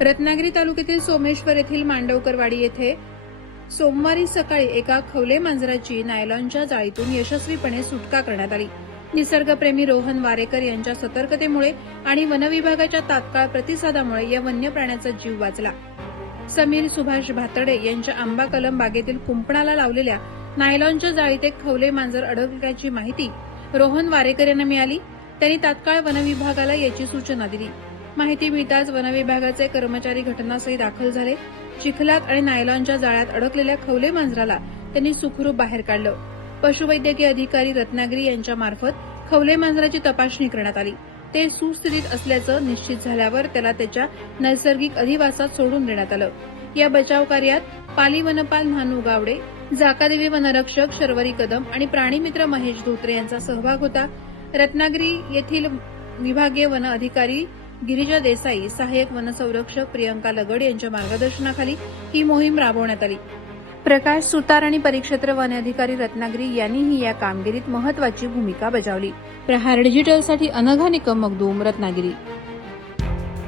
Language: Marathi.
रत्नागिरी तालुक्यातील सोमेश्वर येथील मांडवकरवाडी येथे सोमवारी सकाळी एका खवले मांजराची नायलॉनच्या जाळीतून यशस्वीपणे सुटका करण्यात आली. निसर्गप्रेमी रोहन वारेकर यांच्या सतर्कतेमुळे आणि वनविभागाच्या तात्काळ प्रतिसादामुळे या वन्य प्राण्याचा जीव वाचला. समीर सुभाष भातडे यांच्या आंबा कलम बागेतील कुंपणाला लावलेल्या नायलॉनच्या जाळीत एक खवले मांजर अडकल्याची माहिती रोहन वारेकर यांना मिळाली. त्यांनी तात्काळ वनविभागाला याची सूचना दिली. माहिती मिळताच वनविभागाचे कर्मचारी घटनास्थळी दाखल झाले. चिखलात आणि नायलॉनच्या जाळ्यात अडकलेल्या खवले मांजराला त्यांनी सुखरूप बाहेर काढलं. पशुवैद्यकीय अधिकारी रत्नागिरी यांच्या मार्फत खवले मांजराची तपासणी करण्यात आली. ते सुस्थितीत असल्याचं निश्चित झाल्यावर त्याला त्याच्या नैसर्गिक अधिवासात सोडून देण्यात आलं. या बचाव कार्यात पाली वनपाल नानू गावडे जाकादेवी वनरक्षक शर्वरी कदम आणि प्राणीमित्र महेश धोत्रे यांचा सहभाग होता. रत्नागिरी येथील विभागीय वन अधिकारी गिरिजा देसाई सहाय्यक वनसंरक्षक प्रियंका लगड यांच्या मार्गदर्शनाखाली ही मोहीम राबवण्यात आली. प्रकाश सुतार आणि परिक्षेत्र वन अधिकारी रत्नागिरी यांनीही या कामगिरीत महत्वाची भूमिका बजावली. प्रहार डिजिटलसाठी अनघा निकम मगदूम रत्नागिरी.